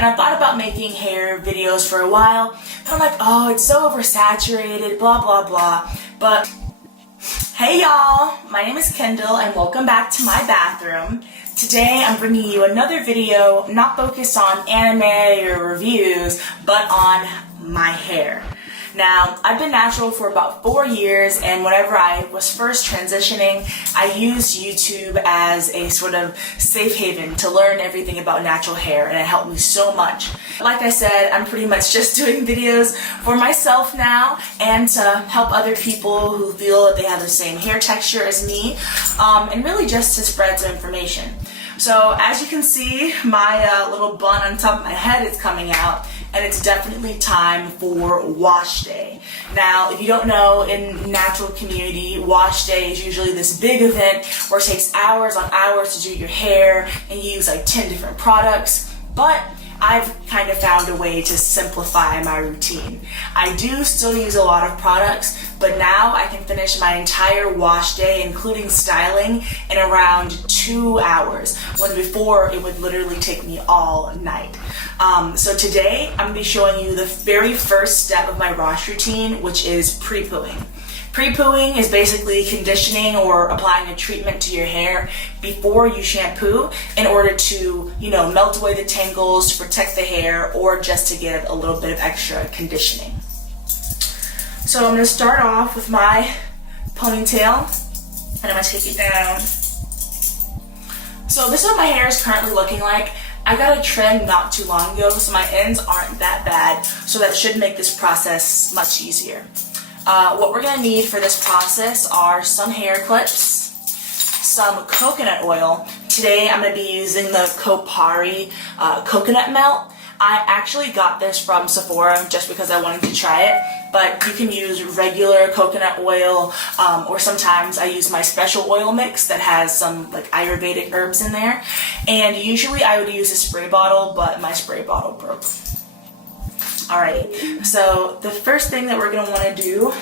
And I thought about making hair videos for a while, but I'm like, oh, it's so oversaturated, blah, blah, blah. But hey y'all, my name is Kendall and welcome back to my bathroom. Today I'm bringing you another video not focused on anime or reviews, but on my hair. Now, I've been natural for about 4 years, and whenever I was first transitioning, I used YouTube as a sort of safe haven to learn everything about natural hair, and it helped me so much. Like I said, I'm pretty much just doing videos for myself now and to help other people who feel that they have the same hair texture as me, and really just to spread some information. So as you can see, my little bun on top of my head is coming out, and it's definitely time for wash day. Now, if you don't know, in natural community, wash day is usually this big event where it takes hours on hours to do your hair and you use like 10 different products, but I've kind of found a way to simplify my routine. I do still use a lot of products, but now I can finish my entire wash day, including styling, in around 2 hours, when before it would literally take me all night. So today I'm going to be showing you the very first step of my wash routine, which is pre-pooing. Pre-pooing is basically conditioning or applying a treatment to your hair before you shampoo in order to, melt away the tangles, to protect the hair, or just to give a little bit of extra conditioning. So I'm going to start off with my ponytail, and I'm going to take it down. So this is what my hair is currently looking like. I got a trim not too long ago, so my ends aren't that bad, so that should make this process much easier. What we're going to need for this process are some hair clips, some coconut oil. Today I'm going to be using the Kopari coconut melt. I actually got this from Sephora just because I wanted to try it, but you can use regular coconut oil, or sometimes I use my special oil mix that has some like Ayurvedic herbs in there. And usually I would use a spray bottle, but my spray bottle broke. Alright, so the first thing that we're going to want to do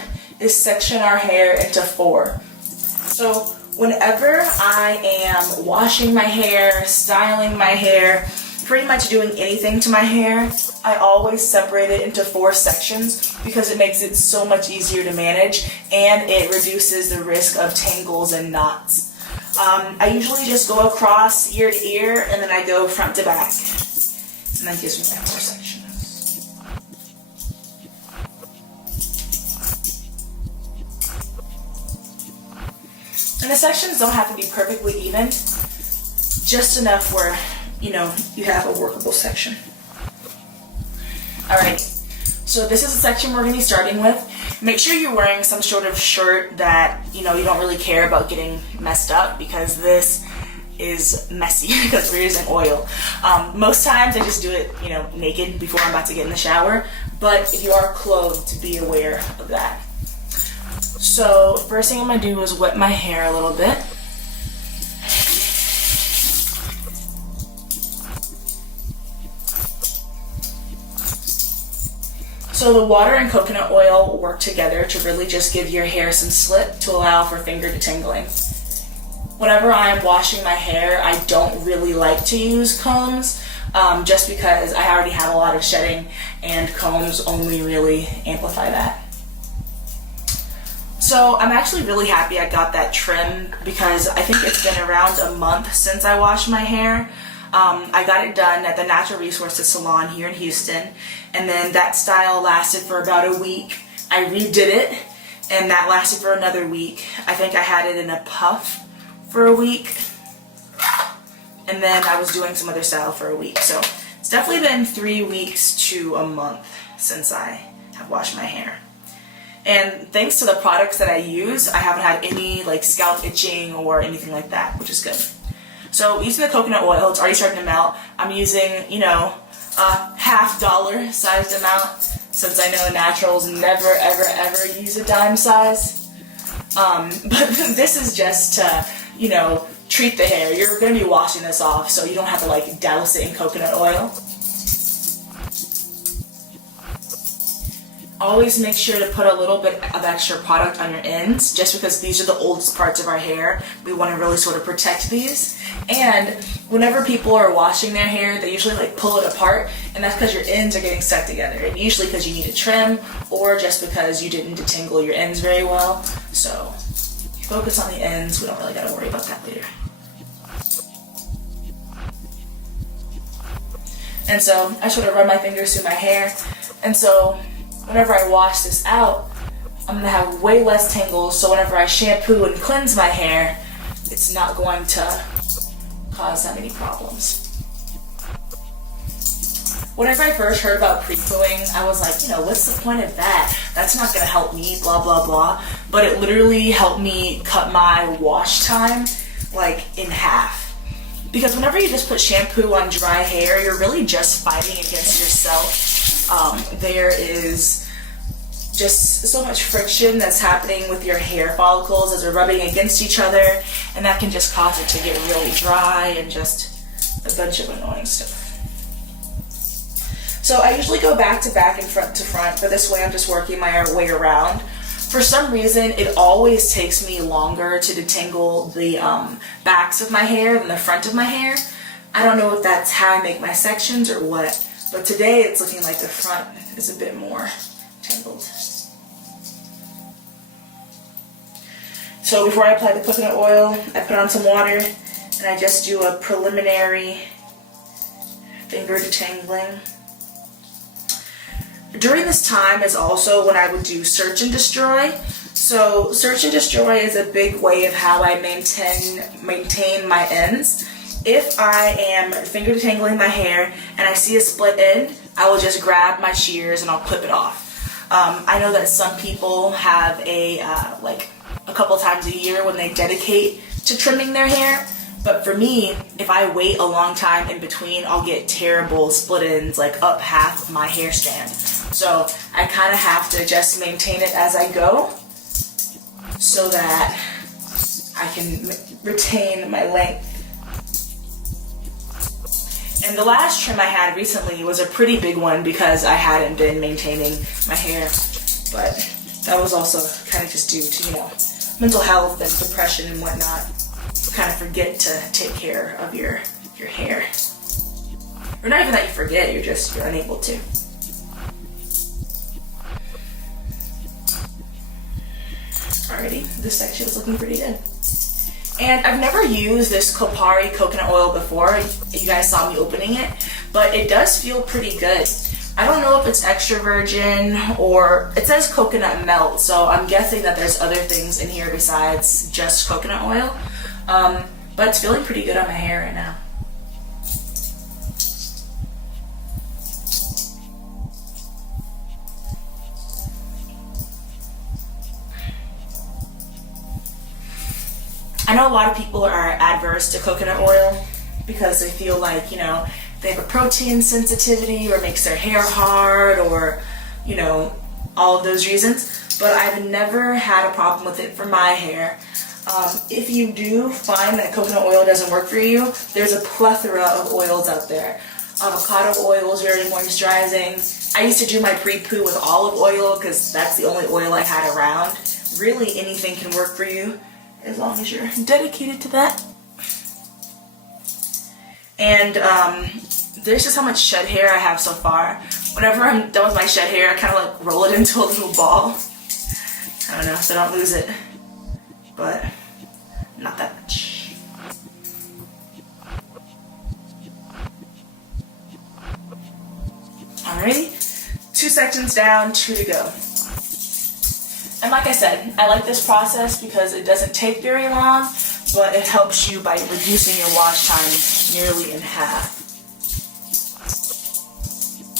is section our hair into 4. So whenever I am washing my hair, styling my hair, pretty much doing anything to my hair, I always separate it into 4 sections because it makes it so much easier to manage and it reduces the risk of tangles and knots. I usually just go across ear to ear and then I go front to back, and that gives me my 4 sections. And the sections don't have to be perfectly even, just enough where, you have a workable section. Alright, so this is the section we're going to be starting with. Make sure you're wearing some sort of shirt that, you don't really care about getting messed up, because this is messy because we're using oil. Most times I just do it, naked before I'm about to get in the shower, but if you are clothed, be aware of that. So first thing I'm going to do is wet my hair a little bit. So the water and coconut oil work together to really just give your hair some slip to allow for finger detangling. Whenever I am washing my hair, I don't really like to use combs, just because I already have a lot of shedding and combs only really amplify that. So I'm actually really happy I got that trim because I think it's been around a month since I washed my hair. I got it done at the Natural Resources Salon here in Houston, and then that style lasted for about a week. I redid it, and that lasted for another week. I think I had it in a puff for a week, and then I was doing some other style for a week. So it's definitely been 3 weeks to a month since I have washed my hair. And thanks to the products that I use, I haven't had any like scalp itching or anything like that, which is good. So using the coconut oil, it's already starting to melt. I'm using, a $50 sized amount, since I know naturals never, ever, ever use a dime size. But this is just to, treat the hair. You're going to be washing this off, so you don't have to like douse it in coconut oil. Always make sure to put a little bit of extra product on your ends, just because these are the oldest parts of our hair. We want to really sort of protect these. And whenever people are washing their hair, they usually like pull it apart, and that's because your ends are getting stuck together. And usually because you need a trim, or just because you didn't detangle your ends very well. So focus on the ends. We don't really got to worry about that later. And so I sort of run my fingers through my hair. And so whenever I wash this out, I'm gonna have way less tangles, so whenever I shampoo and cleanse my hair, it's not going to cause that many problems. Whenever I first heard about pre-pooing, I was like, what's the point of that? That's not gonna help me, blah, blah, blah. But it literally helped me cut my wash time like in half. Because whenever you just put shampoo on dry hair, you're really just fighting against yourself. There is just so much friction that's happening with your hair follicles as they're rubbing against each other, and that can just cause it to get really dry and just a bunch of annoying stuff. So I usually go back to back and front to front, but this way I'm just working my way around. For some reason, it always takes me longer to detangle the backs of my hair than the front of my hair. I don't know if that's how I make my sections or what, but today it's looking like the front is a bit more tangled. So before I apply the coconut oil, I put on some water and I just do a preliminary finger detangling. During this time is also when I would do search and destroy. So search and destroy is a big way of how I maintain my ends. If I am finger detangling my hair and I see a split end, I will just grab my shears and I'll clip it off. I know that some people have a couple times a year when they dedicate to trimming their hair. But for me, if I wait a long time in between, I'll get terrible split ends like up half of my hair strand. So I kind of have to just maintain it as I go so that I can retain my length. And the last trim I had recently was a pretty big one because I hadn't been maintaining my hair. But that was also kind of just due to, mental health and depression and whatnot. You kind of forget to take care of your hair. Or not even that you forget, you're unable to. Alrighty, this section is looking pretty good. And I've never used this Kopari coconut oil before. You guys saw me opening it, but it does feel pretty good. I don't know if it's extra virgin or it says coconut melt, so I'm guessing that there's other things in here besides just coconut oil. But it's feeling pretty good on my hair right now. I know a lot of people are adverse to coconut oil because they feel like, they have a protein sensitivity or makes their hair hard or, all of those reasons. But I've never had a problem with it for my hair. If you do find that coconut oil doesn't work for you, there's a plethora of oils out there. Avocado oil is very moisturizing. I used to do my pre-poo with olive oil because that's the only oil I had around. Really, anything can work for you as long as you're dedicated to that. And this is how much shed hair I have so far. Whenever I'm done with my shed hair, I kind of like roll it into a little ball. I don't know, so I don't lose it. But not that much. Alrighty, 2 sections down, 2 to go. And like I said, I like this process because it doesn't take very long, but it helps you by reducing your wash time nearly in half.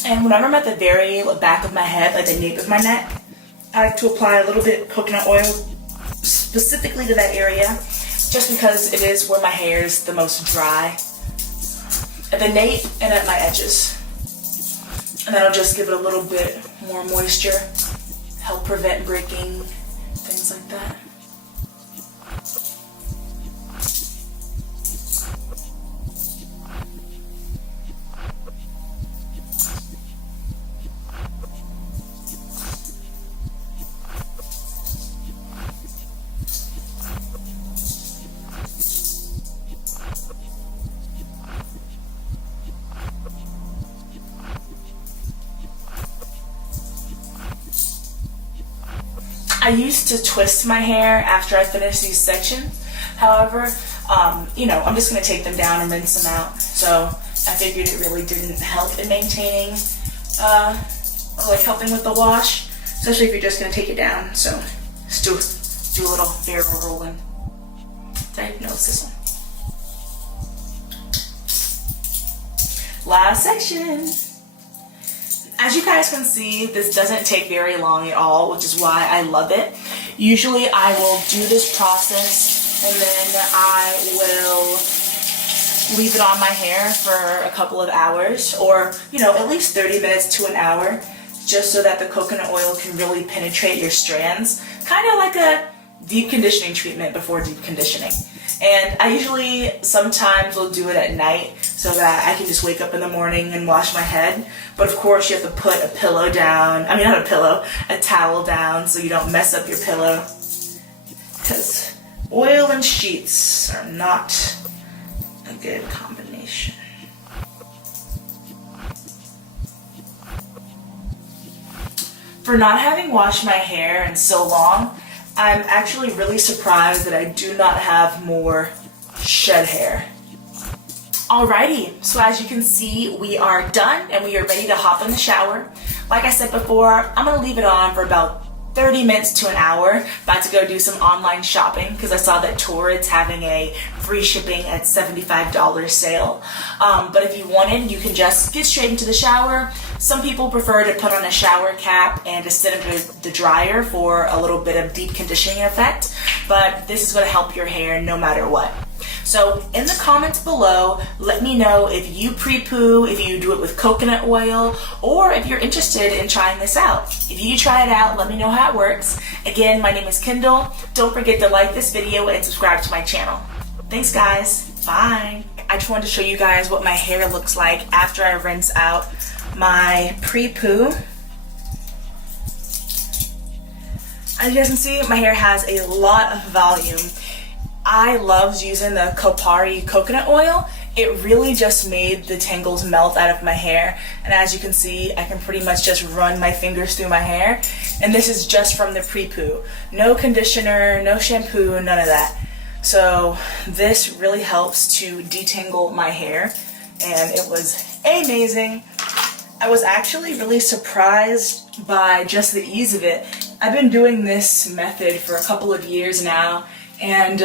And whenever I'm at the very back of my head, like the nape of my neck, I like to apply a little bit of coconut oil specifically to that area, just because it is where my hair is the most dry. At the nape and at my edges. And that'll just give it a little bit more moisture, help prevent breaking, things like that. I used to twist my hair after I finish these sections. However, you know, I'm just going to take them down and rinse them out. So I figured it really didn't help in maintaining, or like helping with the wash, especially if you're just going to take it down. So just do a little barrel rolling. Okay, no, it's this one. Last section. As you guys can see, this doesn't take very long at all, which is why I love it. Usually I will do this process and then I will leave it on my hair for a couple of hours, or, you know, at least 30 minutes to an hour, just so that the coconut oil can really penetrate your strands. Kind of like a deep conditioning treatment before deep conditioning. And I usually sometimes will do it at night so that I can just wake up in the morning and wash my head. But of course you have to put a pillow down, I mean not a pillow, a towel down so you don't mess up your pillow. Because oil and sheets are not a good combination. For not having washed my hair in so long, I'm actually really surprised that I do not have more shed hair. Alrighty, so as you can see, we are done and we are ready to hop in the shower. Like I said before, I'm gonna leave it on for about 30 minutes to an hour. About to go do some online shopping because I saw that Torrid's having a free shipping at $75 sale. But if you wanted, you can just get straight into the shower. Some people prefer to put on a shower cap and just sit under the dryer for a little bit of deep conditioning effect. But this is going to help your hair no matter what. So in the comments below, let me know if you pre-poo, if you do it with coconut oil, or if you're interested in trying this out. If you try it out, let me know how it works. Again, my name is Kendall. Don't forget to like this video and subscribe to my channel. Thanks guys, bye. I just wanted to show you guys what my hair looks like after I rinse out my pre-poo. As you guys can see, my hair has a lot of volume. I loved using the Kopari coconut oil. It really just made the tangles melt out of my hair. And as you can see, I can pretty much just run my fingers through my hair. And this is just from the pre-poo. No conditioner, no shampoo, none of that. So this really helps to detangle my hair. And it was amazing. I was actually really surprised by just the ease of it. I've been doing this method for a couple of years now, and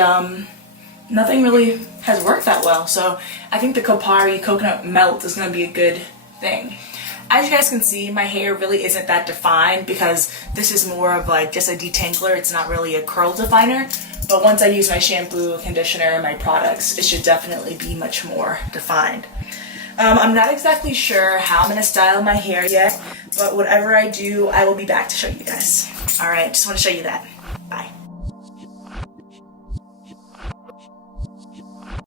nothing really has worked that well. So I think the Kopari coconut melt is going to be a good thing. As you guys can see, my hair really isn't that defined because this is more of like just a detangler. It's not really a curl definer. But once I use my shampoo, conditioner, and my products, it should definitely be much more defined. I'm not exactly sure how I'm going to style my hair yet, but whatever I do, I will be back to show you guys. Alright, just want to show you that. Bye.